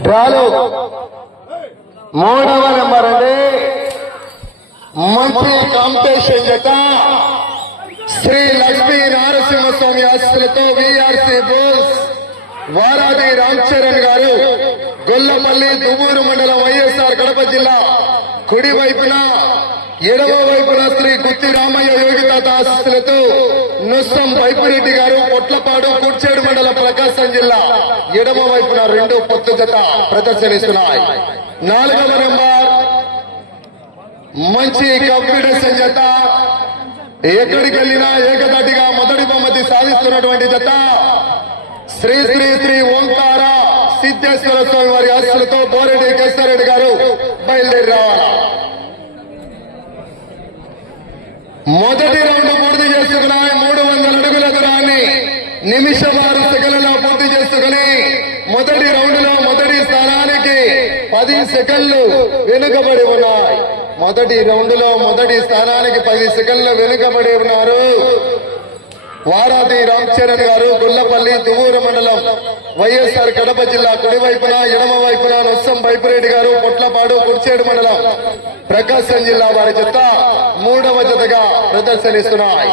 డ్రాలు మూడవ నెంబర్ అండి మంత్రి కాంపిటీషన్ జత శ్రీ లక్ష్మీ నారసింహస్వామి ఆస్తులతో విఆర్సి బోస్ వారాది రామ్ చరణ్ గారు గొల్లపల్లి దువ్వూరు మండలం వైఎస్ఆర్ కడప జిల్లా కుడి వైపున ఎడవ వైపున శ్రీ గుత్తి రామయ్య యోగితాత ఆశిస్తులతో నుస్సం వైపురెడ్డి గారు పొట్లపాడు కుర్చేడు మండలం ప్రకాశం జిల్లా ఎడమ వైపున రెండు పొత్తు జత ప్రదర్శనిస్తున్నాయి. నాలుగవ నెంబర్ మంచి కాన్ఫిడెన్స్ జత ఎక్కడికి వెళ్ళినా ఏకదాటిగా మొదటి బహుమతి సాధిస్తున్నటువంటి జత. శ్రీ శ్రీ శ్రీ ఓంకార సిద్ధేశ్వర స్వామి వారి ఆశలతో బోరెడ్డి కేశారెడ్డి గారు బయలుదేరి రావాలి మొదటి రౌండ్ పూర్తి చేసుకున్నాయి మూడు వందల అడుగుల దూరాన్ని నిమిషవారు సెకండ్లలో పూర్తి చేసుకుని మొదటి రౌండ్లో మొదటి స్థానానికి పది సెకండ్లు వెనుకబడి ఉన్నాయి మొదటి రౌండ్లో మొదటి స్థానానికి పది సెకండ్లు వెనుకబడి ఉన్నారు. వారాది రామ్చరణ్ గారు గుల్లపల్లి దువ్వూరు మండలం వైఎస్ఆర్ కడప జిల్లా కుడివైపున ఎడమ వైపున నొస్సం బైపురెడ్డి గారు పొట్లపాడు కుర్చేడు మండలం ప్రకాశం జిల్లా వారి జత మూడవ జతగా ప్రదర్శనిస్తున్నాయి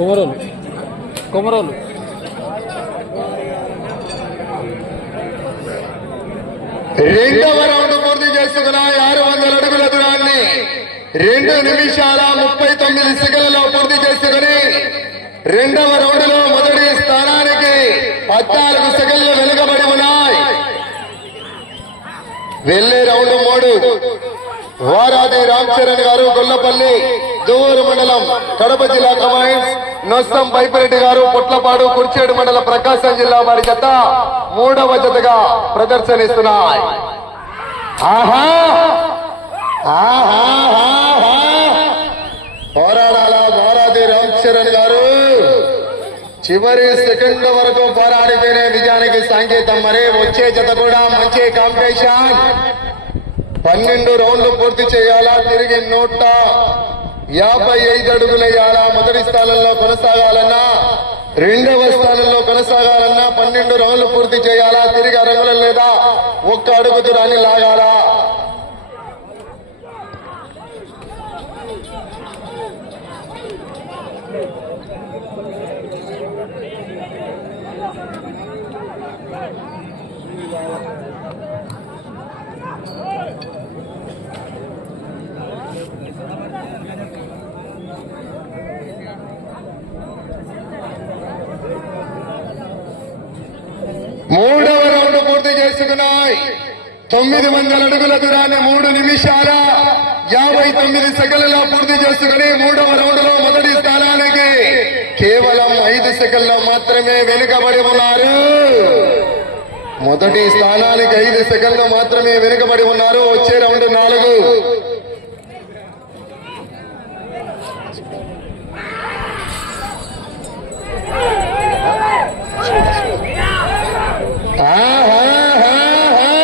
కొమరోలు. కొమరోలు. రెండవ రౌండ్ పూర్తి చేసుకున్న ఆరు వందల అడుగుల దూరాన్ని రెండు నిమిషాల ముప్పై తొమ్మిది సెకండ్లలో పూర్తి చేసుకుని రెండవ రౌండ్లో మొదటి స్థానానికి పద్నాలుగు సెకండ్లు వెనుకబడి ఉన్నాయి. వెళ్ళే రౌండ్ మూడు. వారాది రామ్ చరణ్ గారు గొల్లపల్లి దూరు మండలం కడప జిల్లా కమాండ్స్ నొస్తం బైపిరెడ్డి గారు పుట్లపాడు కుర్చేడు మండలం ప్రకాశం జిల్లా వారి జత మూడవ జతగా ప్రదర్శనిస్తున్నాయి. ఆహా! ఆహా! పోరాడాల మోరాది రామ్ చరణ్ గారు. చివరి సెకండ్ వరకు పోరాడితేనే విజయానికి సంకేతం. మరి వచ్చే జత కూడా మంచి కాంపిటీషన్ పన్నెండు రౌండ్లు పూర్తి చేయాలా? తిరిగి నూట యాభై ఐదు అడుగులేయాలా మొదటి స్థానంలో కొనసాగాలన్నా రెండవ స్థానంలో కొనసాగాలన్నా పన్నెండు రౌండ్లు పూర్తి చేయాలా తిరిగి అరంగులం లేదా ఒక్క అడుగు రాని లాగాలా మూడవ రౌండ్ ఉన్నాయి తొమ్మిది వందల అడుగుల దూరాన్ని మూడు నిమిషాల యాభై తొమ్మిది సెకండ్లలో పూర్తి చేసుకుని మూడవ రౌండ్లో మొదటి స్థానానికి కేవలం ఐదు సెకండ్లు మాత్రమే వెనుకబడి ఉన్నారు. మొదటి స్థానానికి ఐదు సెకండ్లు మాత్రమే వెనుకబడి ఉన్నారు. వచ్చే రౌండ్ నాలుగు ఆహాహాహా.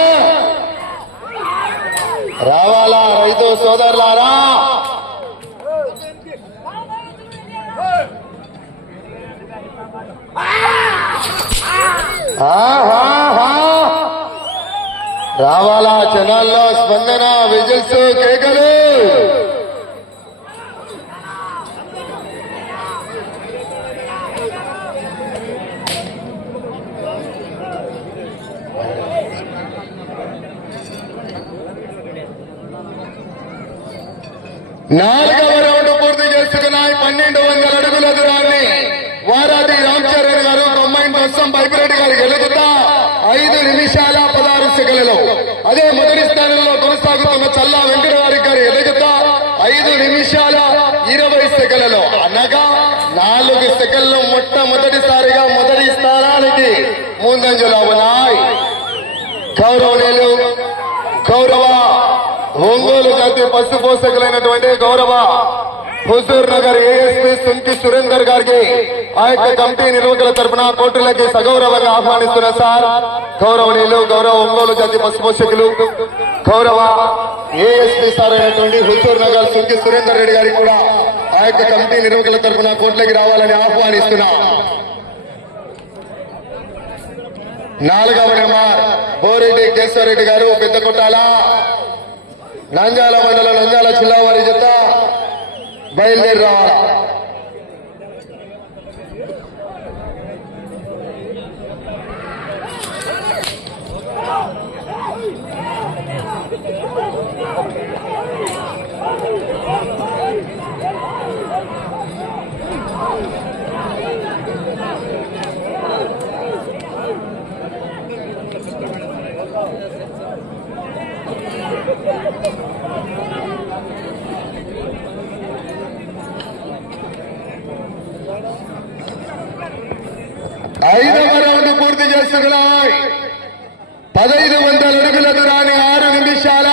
రావాలా రైతు సోదరులారా రావాలా జనాల్లో స్పందన విజిల్స్ కేకలు. నాలుగవ రౌండ్ పూర్తి చేసుకున్నాయి పన్నెండు వందల అడుగుల దూరాన్ని వారాది రామ్ చరణ్ గారు తొంభై కోసం బైపిరెడ్డి గారు గెలుగుతా ఐదు నిమిషాల పదహారు సెకండ్లలో. అదే మొదటి స్థానంలో కొనసాగుతున్న చల్లా వెంకటవారి గారు ఎదుగుతా. ఐదు నిమిషాల ఇరవై సెకండ్లలో. అనగా నాలుగు సెకండ్లు మొట్టమొదటిసారిగా మొదటి స్థానానికి ముందంజలో ఉన్నాయి. గౌరవనీయులు గౌరవ ఒంగోలు జాతి పశు పోషకులైనటువంటి గౌరవ హుజూర్ నగర్ ఏఎస్పీ సుంకి సురేందర్ గారికి ఆ యొక్క కమిటీ నిర్వహకుల తరపున కోర్టులకి సగౌరవంగా ఆహ్వానిస్తున్న సార్ గౌరవనీయులు గౌరవ ఒంగోలు జాతి పశు పోషకులు గౌరవ ఏఎస్పీ సార్ అయినటువంటి హుజూర్ నగర్ సుంకి సురేందర్ రెడ్డి గారికి కూడా ఆ యొక్క కమిటీ నిర్వహకుల తరపున కోర్టులకి రావాలని ఆహ్వానిస్తున్నా. నాలుగవ నెంబర్ బోరెడ్డి కేశవరెడ్డి గారు పెద్ద కొట్టాల. నంద్యాల మండలం నంద్యాల జిల్లా వారి జత బయలుదేరి రావాలా ఐదవ రౌండ్ పూర్తి చేసుకున్నాయి పదహైదు వందల అడుగుల దూరాన్ని ఆరు నిమిషాల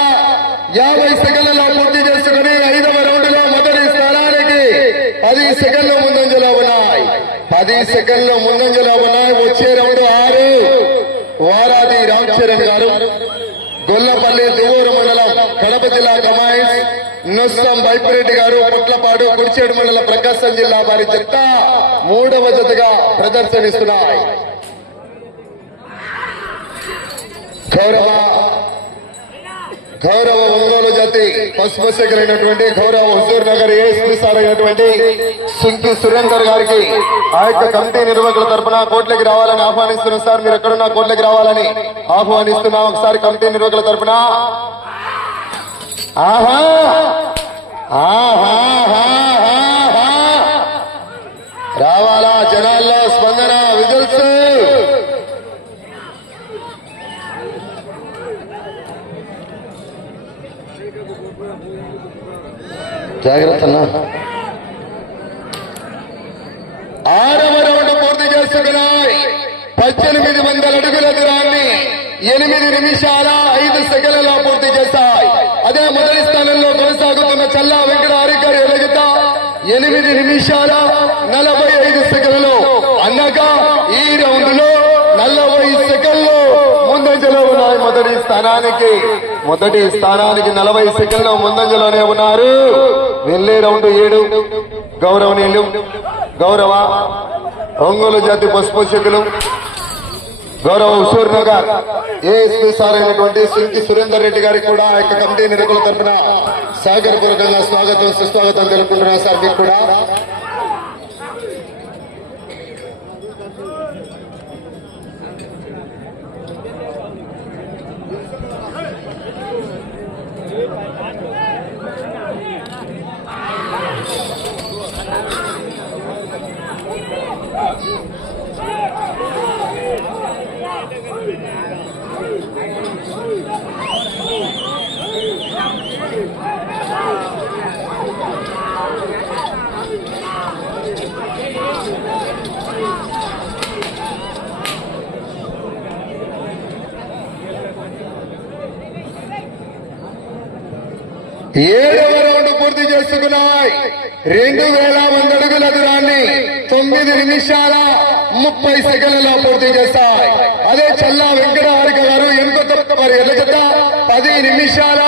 యాభై సెకండ్లలో పూర్తి చేసుకుని ఐదవ రౌండ్లో మొదటి స్థానానికి పది సెకండ్లు ముందంజలో ఉన్నాయి పది సెకండ్లు ముందంజలో ఉన్నాయి వచ్చే రౌండ్ ఆరు. వారాది రామ్ చరణ్ గారు. గొల్లపల్లి దువ్వూరు మండలం కడప జిల్లా గమాయిస్. నొస్సం బైపిరెడ్డి గారు పుట్లపాడు కుడిచేడు మండలం ప్రకాశం జిల్లా వారి జత మూడవ జతగా ప్రదర్శనిస్తున్నాయి. గౌరవ గౌరవ ఒంగోలు జాతి పసుపు పశుపోషకులైనటువంటి గౌరవ హుజూర్ నగర్ ఏఎస్పీ సార్ అయినటువంటి సుంకి సురేందర్ గారికి ఆ యొక్క కమిటీ నిర్వాహకుల తరపున కోట్లకి రావాలని ఆహ్వానిస్తున్నాం. సార్ మీరు ఎక్కడున్నా కోట్లకి రావాలని ఆహ్వానిస్తున్నాం. ఒకసారి కమిటీ నిర్వాహకుల తరఫున ఆహా! ఆహా రావాలా జనాల్లో స్పందన విజిల్స్ జాగ్రత్త ఆరవ రౌండ్ పూర్తి చేసుకున్నాయి పద్దెనిమిది వందల అడుగుల దూరాన్ని ఎనిమిది నిమిషాల ఐదు సెకండ్లలో పూర్తి చేస్తాయి. అదే మొదటి స్థానంలో కొనసాగుతున్న చల్లా వెంకట హరిగారు ఎలుగుతా ఎనిమిది నిమిషాల నలభై ఐదు సెకండ్లు అనగా ఈ రౌండ్లో నలభై సెకండ్లు ముందంజలో ఉన్నాయి మొదటి స్థానానికి. మొదటి స్థానానికి నలభై సెకండ్లు ముందంజలోనే ఉన్నారు. వెళ్ళే రౌండ్ ఏడు. గౌరవనీయులు గౌరవ ఒంగోలు జాతి పశుపోషకులు గౌరవ హుషూర్ నగర్ ఏఎస్పీ సార్ అయినటువంటి సింకి సురేందర్ రెడ్డి గారికి కూడా ఆ యొక్క కమిటీ నిర్వహణ తరఫున సాగరపూర్వకంగా స్వాగతం సుస్వాగతం తెలుపుకుంటున్నాను సార్ మీకు కూడా ఏడవ రౌండ్ పూర్తి రెండు వేల వంద అడుగుల దూరాన్ని తొమ్మిది నిమిషాల ముప్పై సెకండ్లలో పూర్తి చేస్తాయి. అదే చల్లా వెంకటహారిక గారు ఎనుక మరి ఎలుగత పది నిమిషాల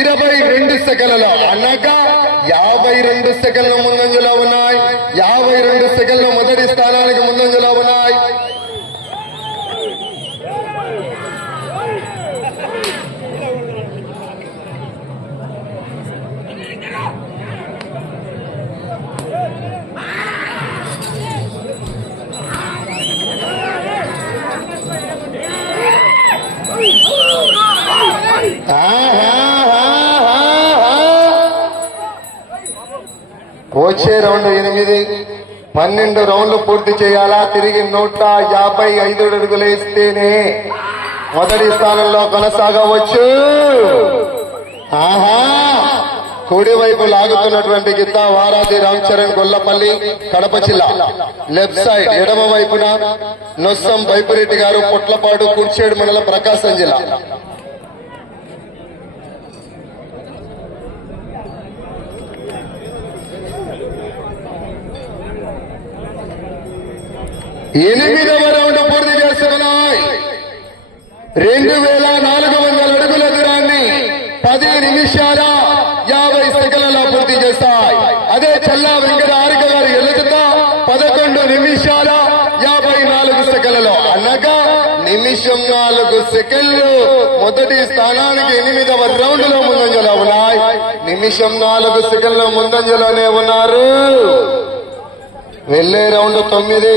ఇరవై రెండు సెకండ్లలో. అనగా యాభై రెండు సెకండ్ల ముందంజలో ఉన్నాయి. యాభై రెండు సెకండ్ల మొదటి స్థానానికి ముందంజలో ఉన్నాయి. వచ్చే రౌండ్ ఎనిమిది. పన్నెండు రౌండ్లు పూర్తి చేయాలా? తిరిగి నూట యాభై ఐదు అడుగులేస్తేనే మొదటి స్థానంలో కొనసాగవచ్చు. ఆహా! కుడివైపు లాగుతున్నటువంటి గిత్త వారాది రామ్ చరణ్ గొల్లపల్లి కడప జిల్లా. లెఫ్ట్ సైడ్ ఎడమ వైపున నొస్సం బైపురెడ్డి గారు పొట్లపాడు కుర్చేడు మండలం ప్రకాశం జిల్లా. ఎనిమిదవ రౌండ్ పూర్తి చేస్తున్నాయి. రెండు వేల నాలుగు వందల అడుగుల దూరాన్ని పది నిమిషాల యాభై సెకండ్లలో పూర్తి చేస్తాయి. అదే చల్లా వెంకట ఆరిక గారు ఎలుగుతా పదకొండు నిమిషాల యాభై నాలుగు సెకండ్లలో. అనగా నిమిషం నాలుగు సెకండ్లు మొదటి స్థానానికి ఎనిమిదవ రౌండ్లో ముందంజలో ఉన్నాయి. నిమిషం నాలుగు సెకండ్ల ముందంజలోనే ఉన్నారు. వెళ్ళే రౌండ్ తొమ్మిది.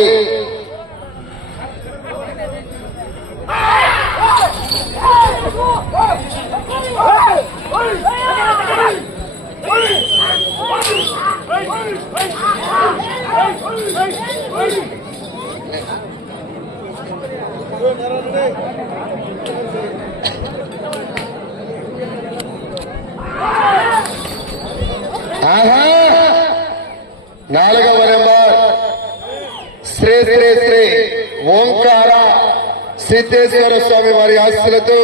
ఆహా! నాలుగవ నెంబర్. శ్రీ శ్రీ శ్రీ ఓంకార సిద్ధేశ్వర స్వామి వారి ఆస్తులతో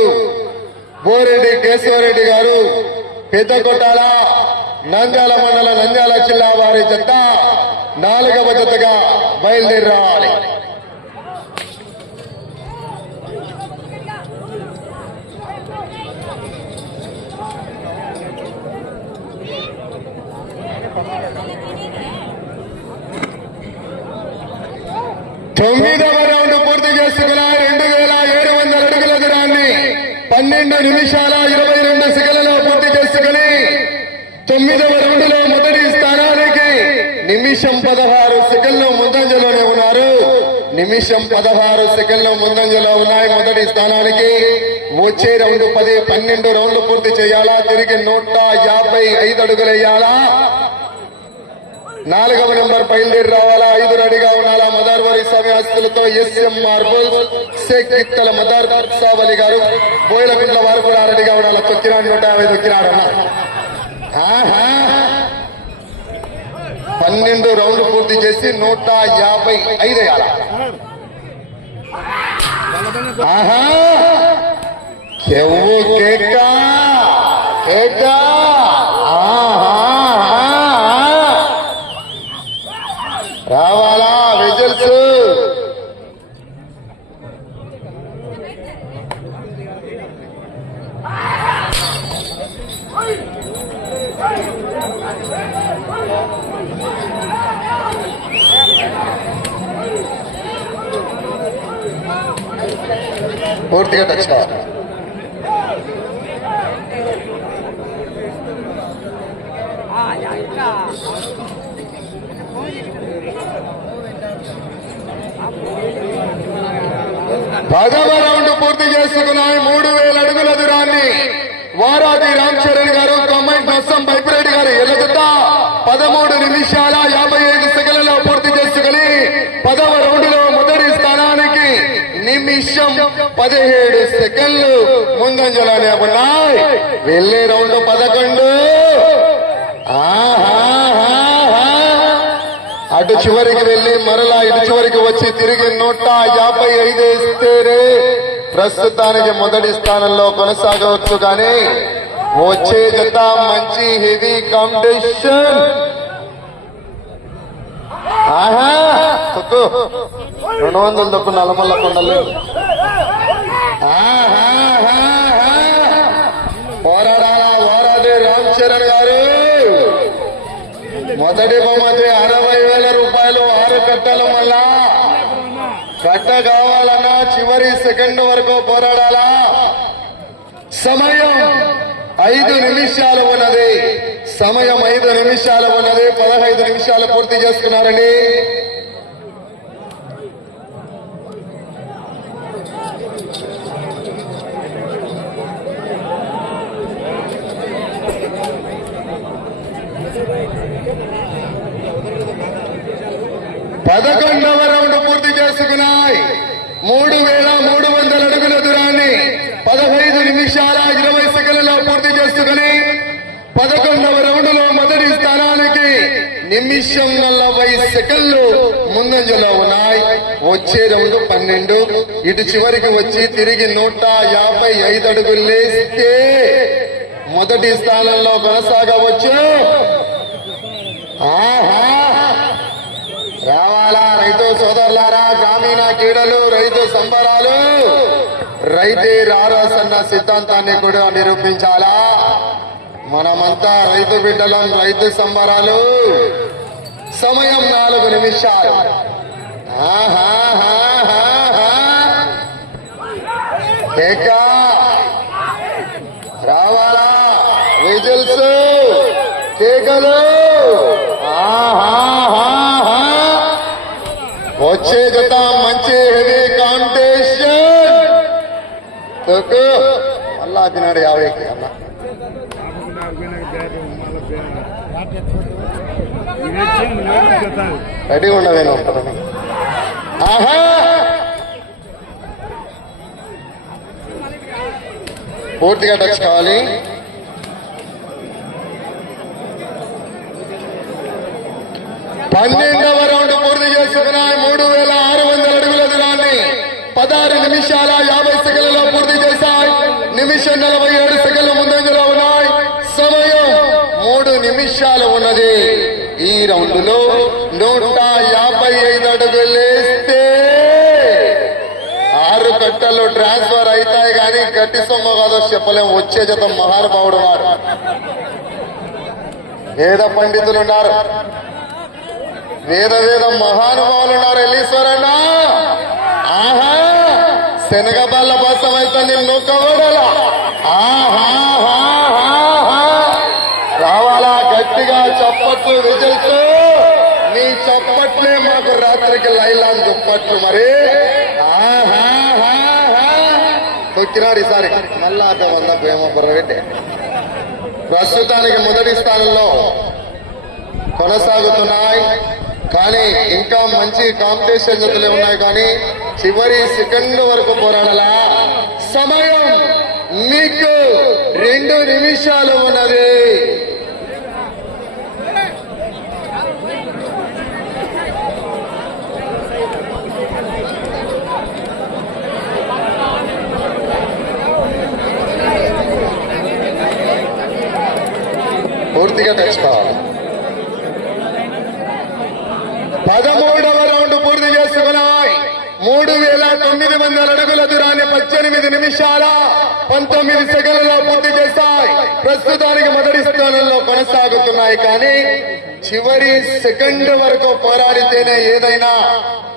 బోరెడ్డి కేశవరెడ్డి గారు పెద్ద కొట్టాల నంద్యాల మండల నంద్యాల జిల్లా వారి జత నాలుగవ జతగా బయలుదేరి రావాలి తొమ్మిదవ రౌండ్ పూర్తి చేసుకున్న రెండు వేల ఏడు వందల అడుగుల దూరాన్ని పన్నెండు నిమిషాల ఇరవై రెండు సెకండ్లలో పూర్తి చేసుకుని తొమ్మిదవ రౌండ్లో మొదటి స్థానానికి నిమిషం పదహారు సెకండ్లు ముందంజలోనే ఉన్నారు. నిమిషం పదహారు సెకండ్లు ముందంజలో ఉన్నాయి. మొదటి స్థానానికి వచ్చే రౌండ్ పది పన్నెండు రౌండ్లు పూర్తి చేయాలా? తిరిగి నూట యాభై ఐదు అడుగులు వేయాలా? నాలుగవ నెంబర్ బయలుదేరి రావాలా? ఐదు రెడీగా ఉండాలా మదార్ వరి స్వామి ఆస్తులతో ఎస్ఎం మార్బుల్ షేక్ ఇత్తల మదార్ సావలి గారు బోయిల పిల్ల వారు కూడా రెడీగా ఉండాలా తొక్కిరాడు నూట యాభై తొక్కిరాడన్న పన్నెండు రౌండ్లు పూర్తి చేసి నూట యాభై ఐదు వేయాల? ఆహా! చెవు కేక ఆహా రావాలా విజిల్స్ పూర్తిగా టచ్ కావాలి పదవ రౌండ్ పూర్తి చేసుకున్నాయి మూడు వేల అడుగుల దూరాన్ని వారాది రామ్ చరణ్ గారు కమెంట్ నొస్సం బైపిరెడ్డి గారు ఎలుగుతా పదమూడు నిమిషాల యాభై ఐదు సెకండ్లలో పూర్తి చేసుకుని పదవ రౌండ్లో మొదటి స్థానానికి నిమిషం పదిహేడు సెకండ్లు ముందంజలోనే ఉన్నాయి వెళ్ళే రౌండ్ పదకొండు. అటు చివరికి వెళ్ళి మరలా ఇటు చివరికి వచ్చి తిరిగి నూట యాభై ఐదు ఇస్తేనే ప్రస్తుతానికి మొదటి స్థానంలో కొనసాగవచ్చు కానీ వచ్చే జత మంచి హెవీ కాంపిటీషన్. ఆహా రెండు వందలు తొక్కు నలమల్ల కొండలు ఆహాహాహా. పోరాడాలా పోరాడే రామ్ చరణ్ గారు మొదటి బహుమతి అరవై వేల రూపాయలు ఆరు కట్టల మళ్ళా కట్ట కావాలన్నా చివరి సెకండ్ వరకు పోరాడాలా? సమయం ఐదు నిమిషాలు ఉన్నది. సమయం ఐదు నిమిషాలు ఉన్నది. పదహైదు నిమిషాలు పూర్తి పదకొండవ రౌండ్లు పూర్తి చేసుకున్నాయి. మూడు వేల మూడు వందల అడుగుల దూరాన్ని పదహైదు నిమిషాల ఇరవై సెకండ్లలో పూర్తి చేసుకుని పదకొండవ రౌండ్లో మొదటి స్థానానికి నిమిషం నలభై సెకండ్లు ముందంజలో ఉన్నాయి. వచ్చే రౌండ్ పన్నెండు. ఇటు చివరికి వచ్చి తిరిగి నూట యాభై ఐదు అడుగులు లేస్తే మొదటి స్థానంలో కొనసాగవచ్చు. ఆహా! రైతు సోదరులారా గ్రామీణ క్రీడలు రైతు సంబరాలు రైతే రారాసన్న సిద్ధాంతాన్ని కూడా నిరూపించాలా? మనమంతా రైతు బిడ్డలం రైతు సంబరాలు. సమయం నాలుగు నిమిషాలు. రావాలా? విజిల్స్. కేకలు. వచ్చే జత మంచి హెవీ కాంపిటీషన్ తొక్కు అల్లా తినాడు యాభైకి అన్న రెడీగా ఉండవేను వస్తాను ఆహా! పూర్తిగా టచ్ కావాలి. పన్నెండు నిమిషాలు ఉన్నది. ఈ రౌండ్లో నూట యాభై ఐదు అడుగులు ఆరు కట్టలు ట్రాన్స్ఫర్ అవుతాయి కానీ గట్టి సొమ్ము కాదో చెప్పలేము. వచ్చే జత మహానుభావుడు వారు. వేద పండితులు ఉన్నారు. వేద వేద మహానుభావులు ఉన్నారు. ఎల్లీశ్వరన్న! ఆహా! శనగబాళ్ళ బసం అయితే నేను కవడలా చప్పట్లు మరి. తొక్కినాడు ఈసారి. మళ్ళా అర్థం వందకు ఏమో ప్రస్తుతానికి మొదటి స్థానంలో కొనసాగుతున్నాయి. కానీ ఇంకా మంచి కాంపిటీషన్ జతలే ఉన్నాయి కానీ చివరి సెకండ్ వరకు పోరాడాలా? సమయం మీకు రెండు నిమిషాలు ఉన్నది. పూర్తిగా తెచ్చుకోవాలి పదమూడవ రౌండ్ పూర్తి చేసుకున్నాయి. మూడు వేల తొమ్మిది వందల అడుగుల దూరాన్ని పద్దెనిమిది నిమిషాల పంతొమ్మిది సెకండ్లలో పూర్తి చేశాయి. ప్రస్తుతానికి మొదటి స్థానంలో కొనసాగుతున్నాయి కానీ చివరి సెకండ్ వరకు పోరాడితేనే ఏదైనా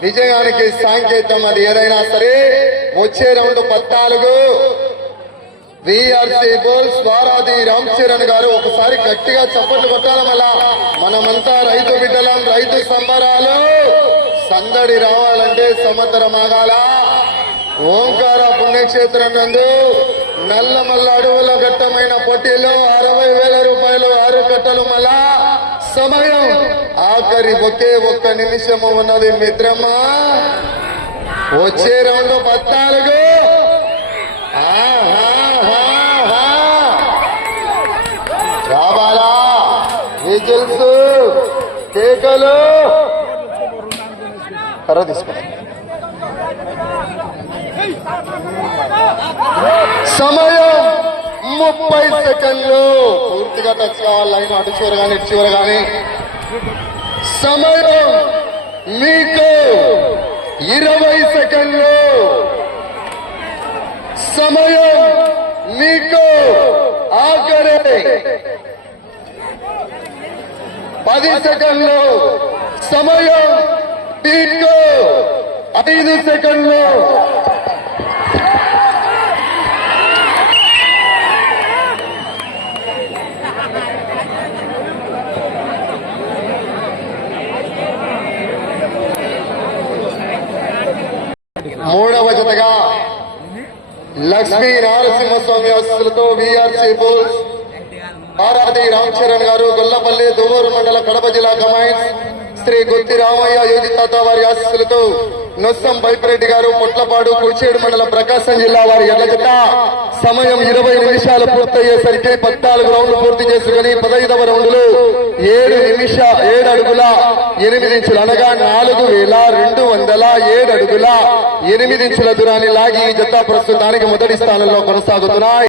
విజయానికి సాంకేతం అది. ఏదైనా సరే వచ్చే రౌండ్ పద్నాలుగు. విఆర్సీ స్వారాది రామ్ చరణ్ గారు ఒకసారి గట్టిగా చప్పట్లు కొట్టాలి మళ్ళా. మనమంతా రైతు బిడ్డలం రైతు సంబరాలు. సందడి రావాలంటే సంవత్సరం ఆగాల. ఓంకార పుణ్యక్షేత్రం నందు నల్లమల్ల అడవుల ఘట్టమైన పోటీలో అరవై వేల రూపాయలు ఆరు కట్టలు మళ్ళా. సమయం ఆఖరి ఒకే ఒక్క నిమిషము ఉన్నది మిత్రమా. వచ్చే రెండు పద్నాలుగు ఆహాహాహా. రావాలా విజిల్స్ కేకలు. కర్ర సమయం ముప్పై సెకండ్లు. పూర్తిగా టచ్ కావాలి లైన్ అటు చివర కానీ ఇటు చివర కానీ. సమయం మీకు ఇరవై సెకండ్లు. సమయం మీకు ఆఖరి. పది సెకండ్లు సమయం మీకు ఐదు సెకండ్లు. మూడవ జతగా లక్ష్మీ నారసింహస్వామి ఆశీస్సులతో విఆర్సీ బోల్స్ ఆరాధి రామ్ చరణ్ గారు గొల్లపల్లి దువ్వూరు మండల కడప జిల్లా కమాండ్స్ శ్రీ గుత్తి రామయ్య యోజితాత వారి ఆశీస్సులతో నొస్సం బైపిరెడ్డి గారు పొట్లపాడు కుర్చేడు మండలం ప్రకాశం జిల్లా వారి ఎడ్ల సమయం ఇరవై నిమిషాలు పూర్తయ్యేసరికి పద్నాలుగు రౌండ్లు పూర్తి చేసుకుని పదహైదవ రౌండ్లు ఏడు నిమిష ఏడు అడుగుల ఎనిమిది ఇంచులు అనగా నాలుగు వేల రెండు వందల ఏడు అడుగుల ఎనిమిది ఇంచుల దూరాన్ని లాగి ఈ జత ప్రస్తుతానికి మొదటి స్థానంలో కొనసాగుతున్నాయి.